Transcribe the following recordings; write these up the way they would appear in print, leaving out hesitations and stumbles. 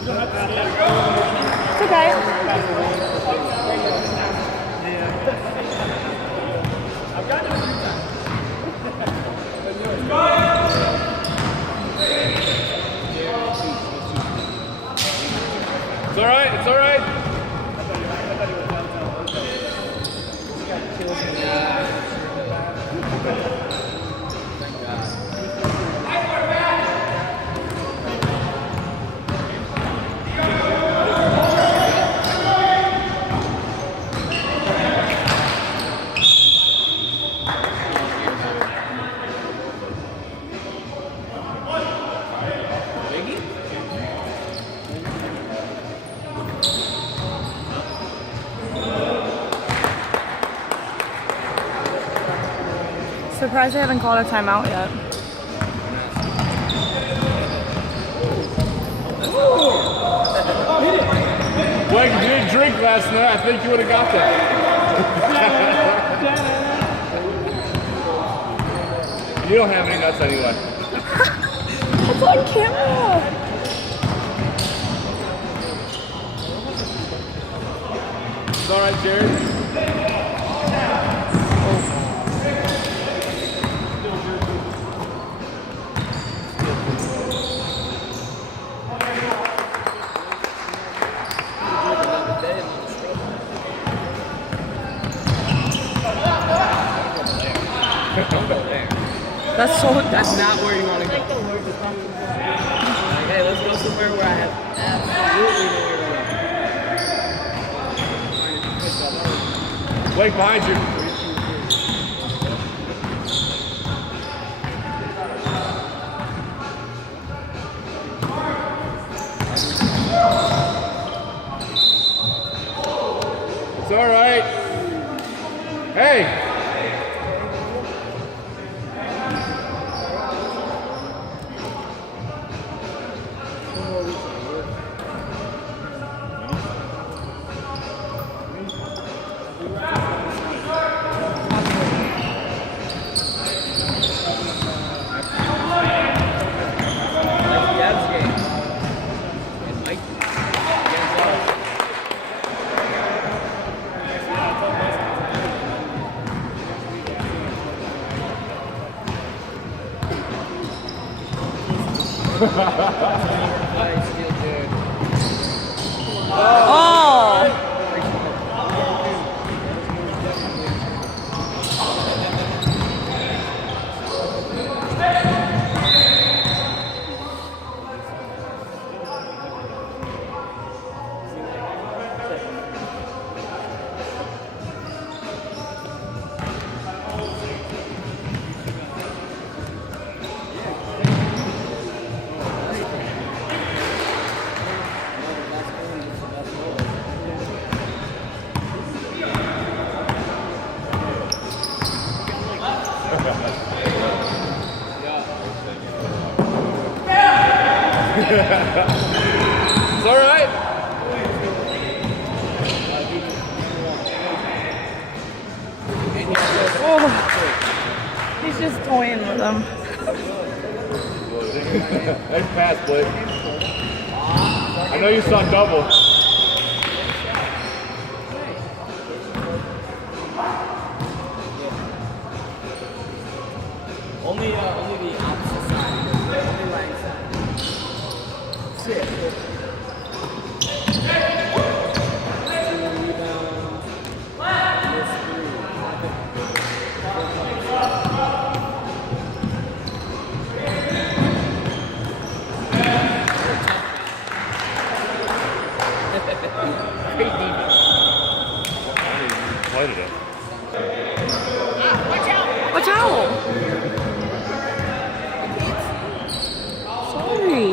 It's okay. It's all right. It's all right. Surprised they haven't called a timeout yet. Blake, if you didn't drink last night, I think you would have got that. You don't have any nuts anyway. It's on camera. It's all right, Jared. That's not where you want to go. Like, hey, let's go somewhere where I have absolutely nowhere to go. Blake, behind you. It's all right. Hey. Oh! It's all right. Oh. He's just toying with them. Nice pass, Blake. I know you saw double. Only the opposite side. Only right side. Sit. Played it. Watch out! Sorry.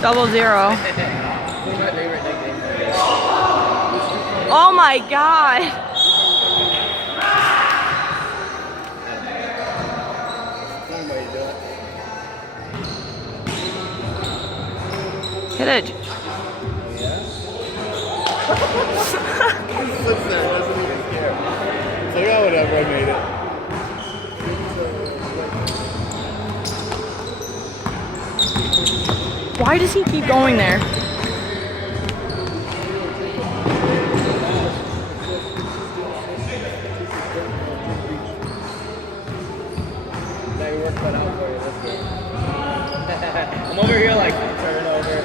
Double zero. Oh my god. Hit it. So, boy made it. Why does he keep going there? Now your work cut out for you. That's good. I'm over here like turnover,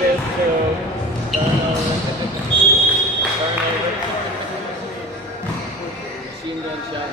this move, turnover, turnover. Machine gun shot.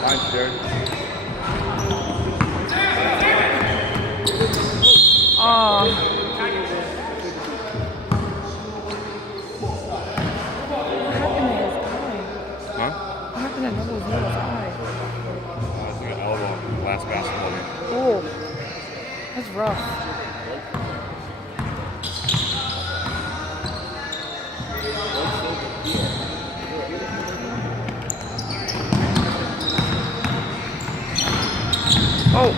Nice, Jared. Oh. Huh? What happened to Noah's eye? That's like an elbow. Last basketball game. Oh. That's rough. Oh.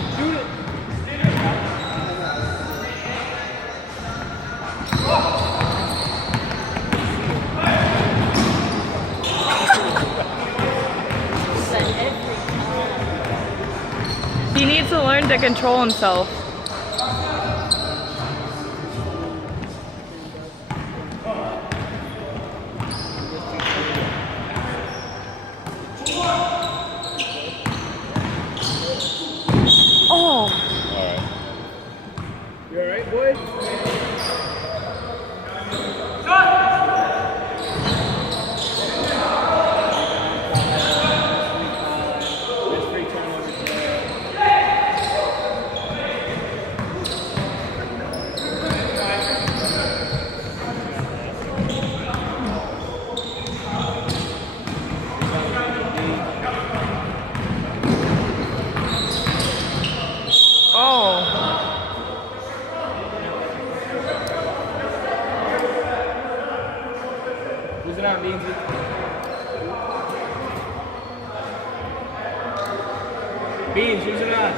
He needs to learn to control himself. Oh. Alright. You alright, boys? There's free turnovers there. Oh. Who's it on, Beansy? Beans, who's it on?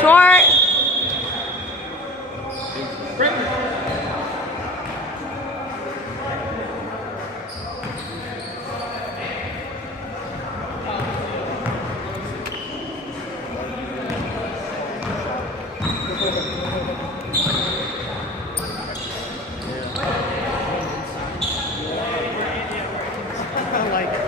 Short. I like it.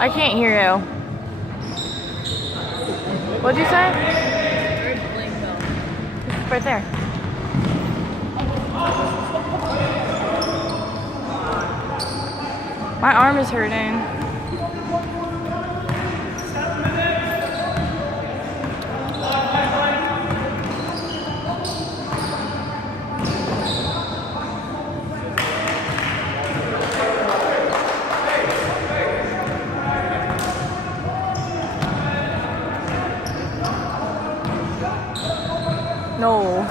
I can't hear you. What'd you say? It's right there. My arm is hurting. No.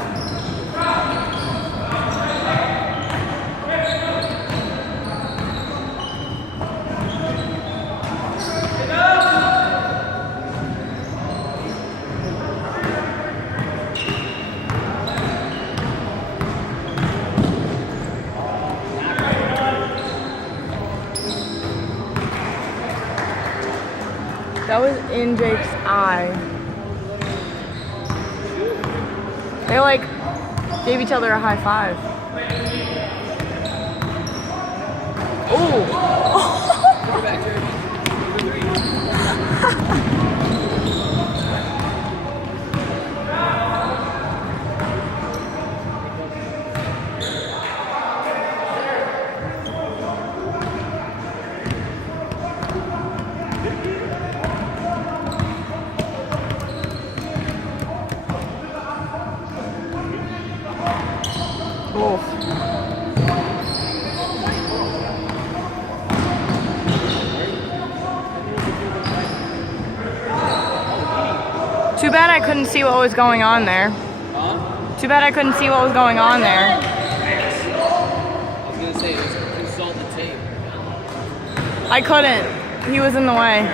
That was in Jake's eye. They like gave each other a high five. Oh. Too bad I couldn't see what was going on there. Huh? Too bad I couldn't see what was going on there. I was gonna say, consult the tape. I couldn't. He was in the way.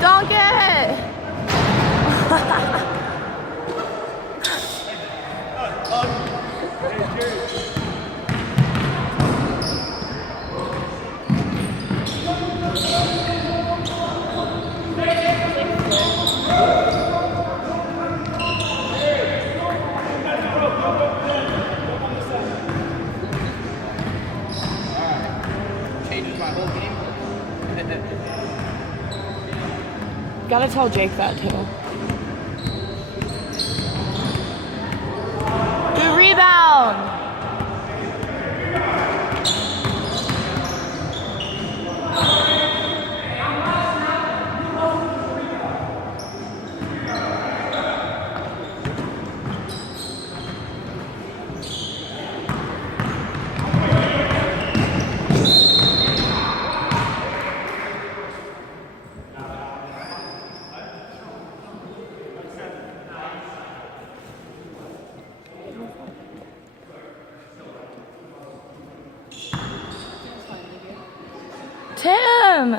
Dunk it! Changes my whole game. Gotta tell Jake that too. Good rebound! Tim!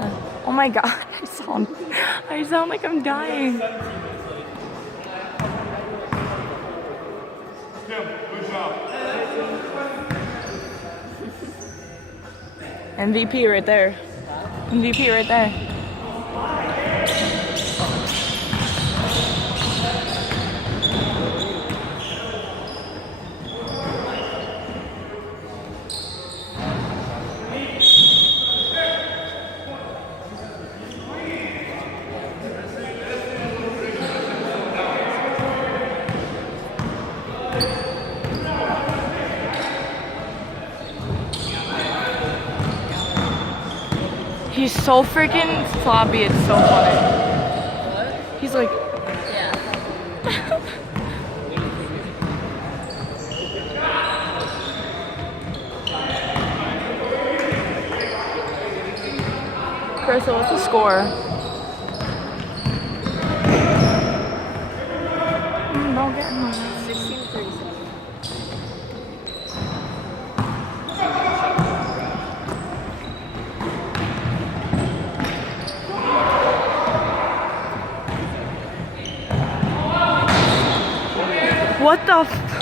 Oh my god, I sound like I'm dying. Tim, good job. MVP right there. MVP right there. He's so freaking sloppy, it's so funny. What? He's like, Yeah. Crystal, what's the score? Don't get me. 16-37. What the?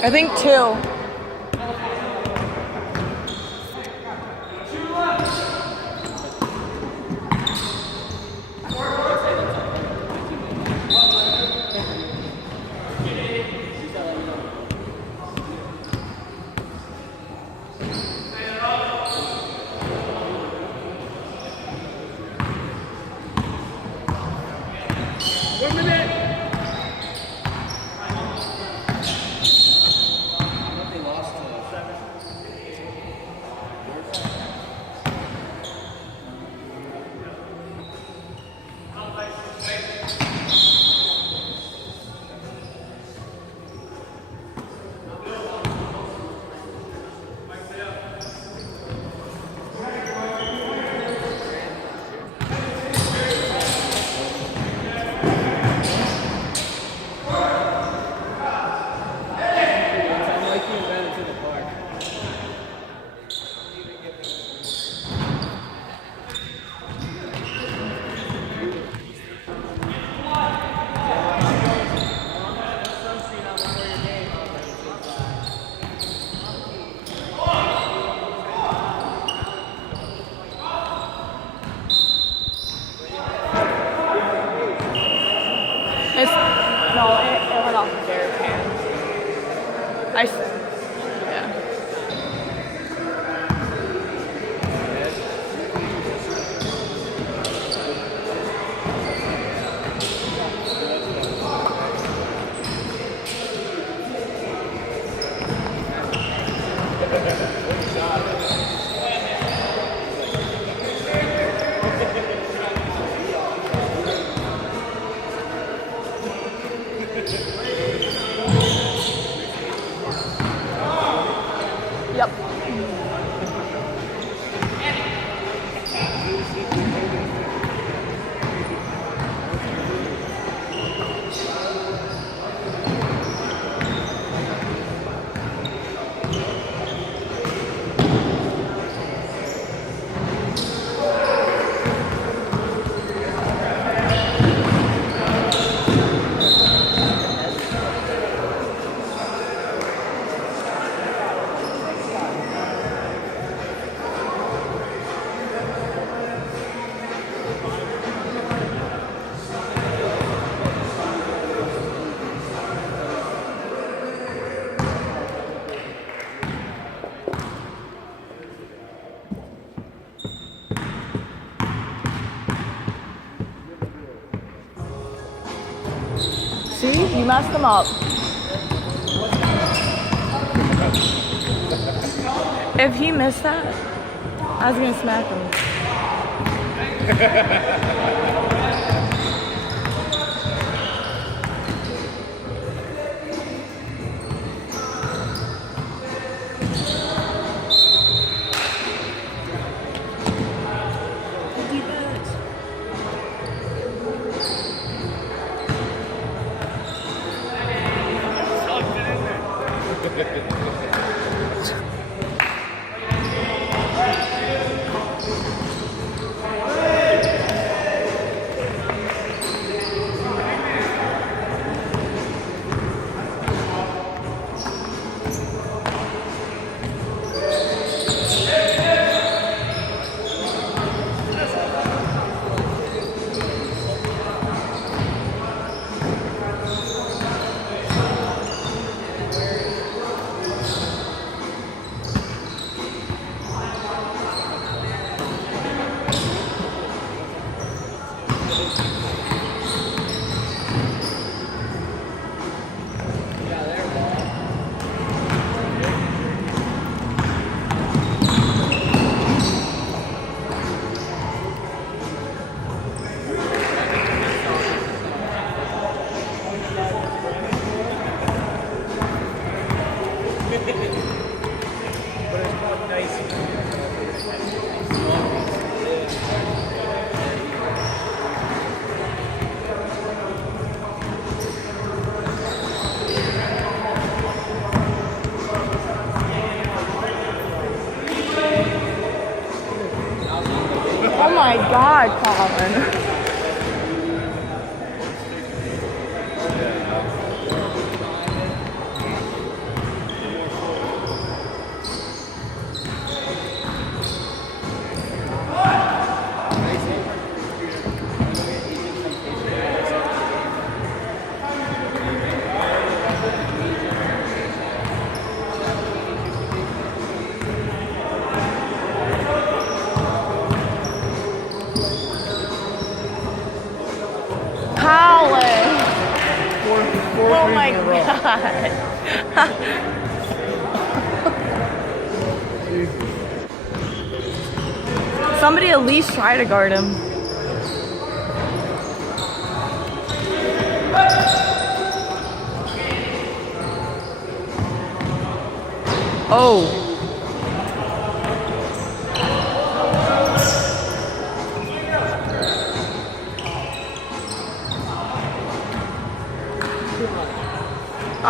I think 2. It went off of Jared's hand. Yeah. Yep. See, you messed them up. If he missed that, I was gonna smack him. God, Colin. Colin. Four Oh threes my in a row. God. Somebody at least try to guard him. Oh.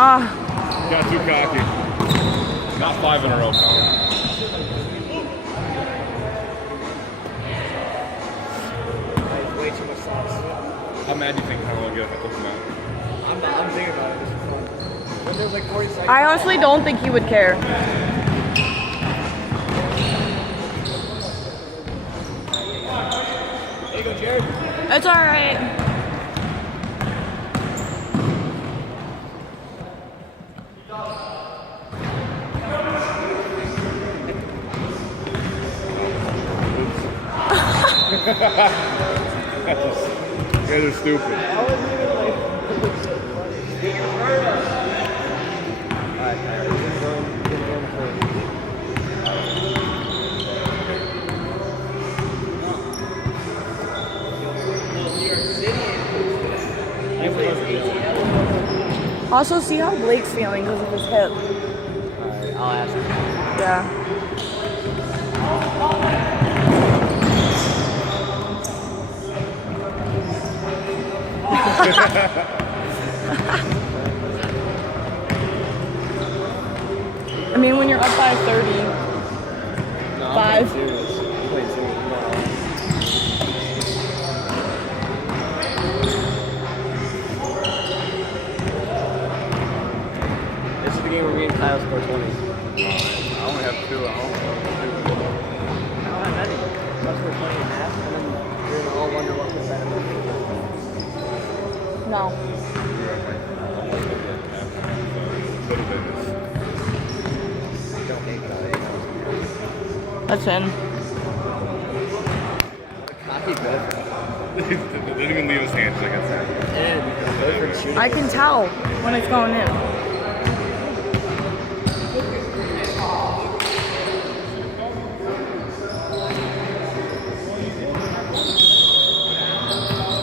Ah. Got too cocky. Not 5 in a row, Colin. Way too much sauce. How mad do you think Colin will get if I took him out? I'm thinking about it. This is fun. But there's like 40 seconds. I honestly don't think he would care. There you go, Jared. It's alright. You guys are stupid. Also, see how Blake's feeling because of his hip. Alright, I'll ask him. Yeah. I mean, when you're up by 30. No, I'm Five. playing serious. I'm playing serious. This is the game where me and Kyle score 20. I only have 2 at home. I don't have any. I'll score 20 and a half, and then you're gonna all wonder what was better. No. Don't hate that. That's in. Cocky good. They didn't even leave his hands, like I said. And good for shooting. I can tell when it's going in.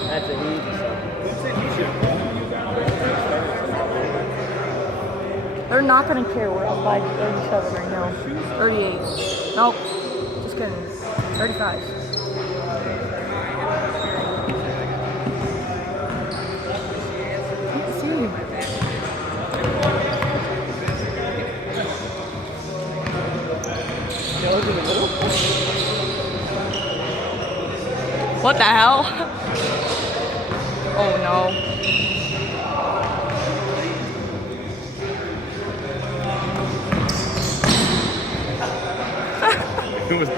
That's a heat. They're not gonna care. We're up by 37 right now. 38. Nope. Just kidding. 35. Let's see. Goes in the middle. What the hell? Oh no. It was.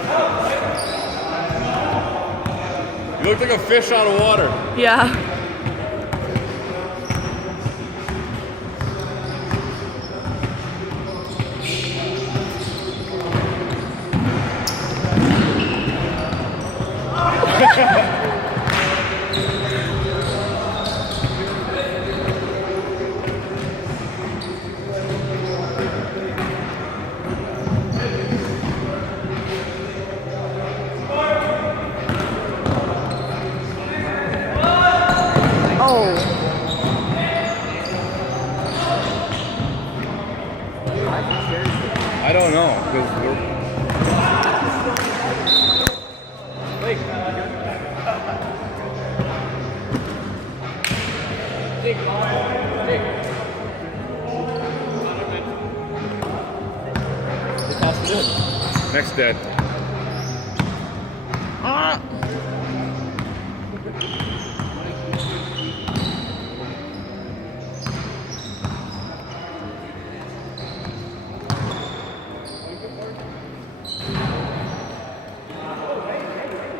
You looked like a fish out of water. Yeah. Oh. I don't know, because The pass is good. next dead. Ah.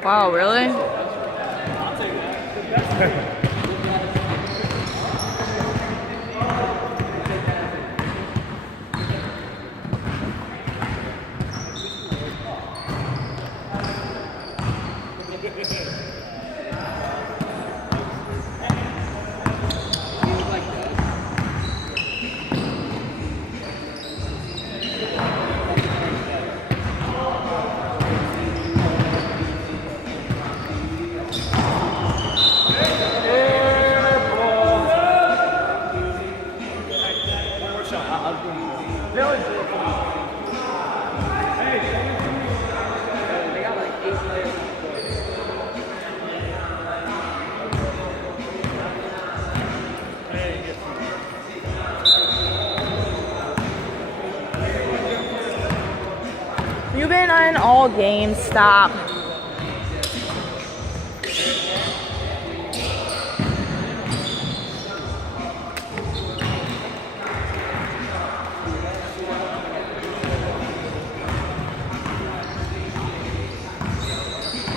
Wow, really? They got like 8 players. You've been on all games. Stop.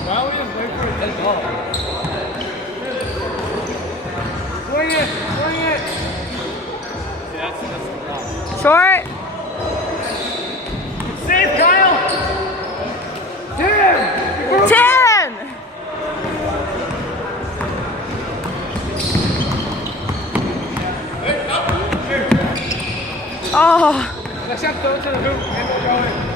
Why don't we just wait for it to take off? Swing it! Swing it! See, that's the problem. Short. Safe, Kyle! 10! 10. Oh. Let's have to throw it to the hoop and we're going.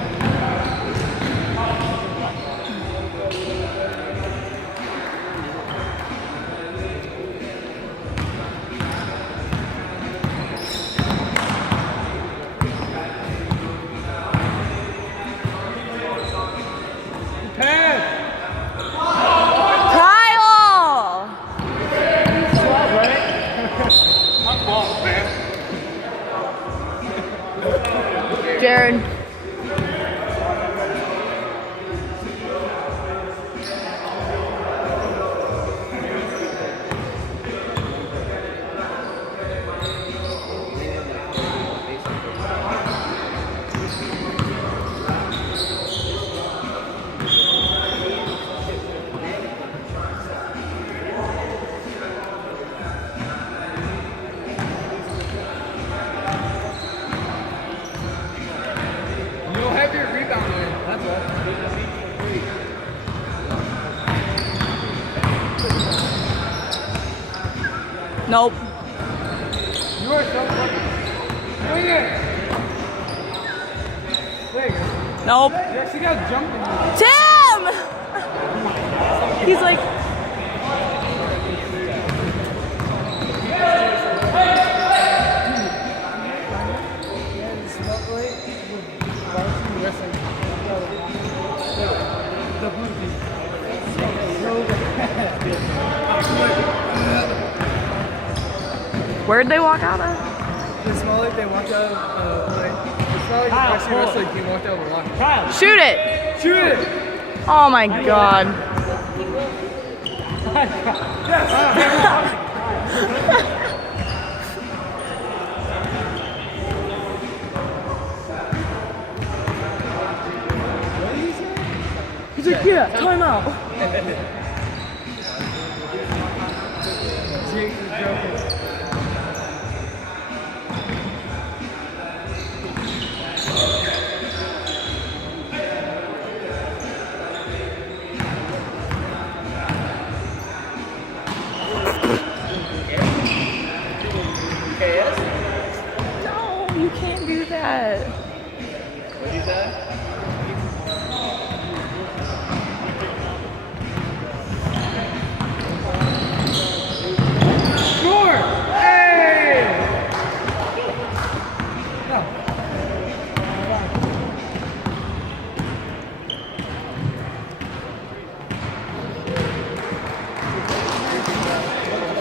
Kyle. Jared. You'll have your rebound win. That's all. Nope. You are so lucky. Swing it! There you go. Nope. You actually got jumping. Tim. He's like. Where'd they walk out of? It smelled like they walked out of play. It smelled like the Western wrestling team walked out of the locker. Kyle, Shoot it. shoot it! Oh my god. He's like, yeah, time out. Jake is joking. No, you can't do that. What'd you say? Score! Hey! Oh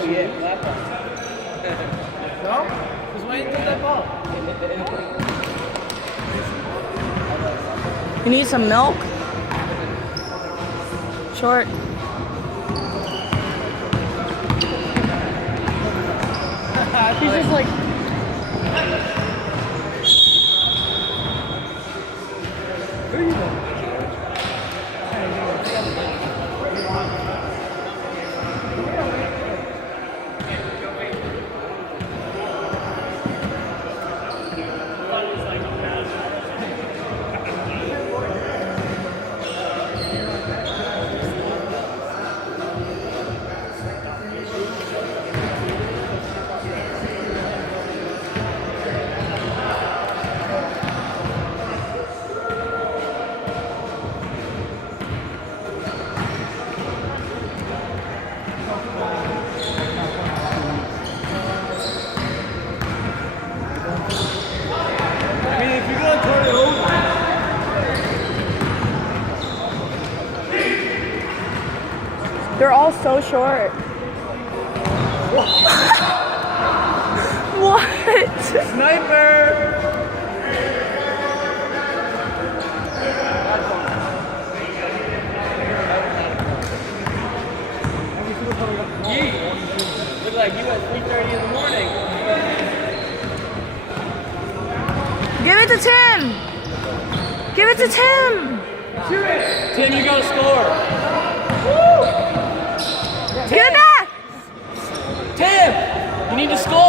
yeah, lap up. No? Just wait until that ball. You need some milk? Short. He's just like. Who are you doing? ball's so short. What? Sniper! Look like you at 3:30 in the morning. Give it to Tim. Give it to Tim. Tim, you gotta score. Give it back. Tim, you need to score.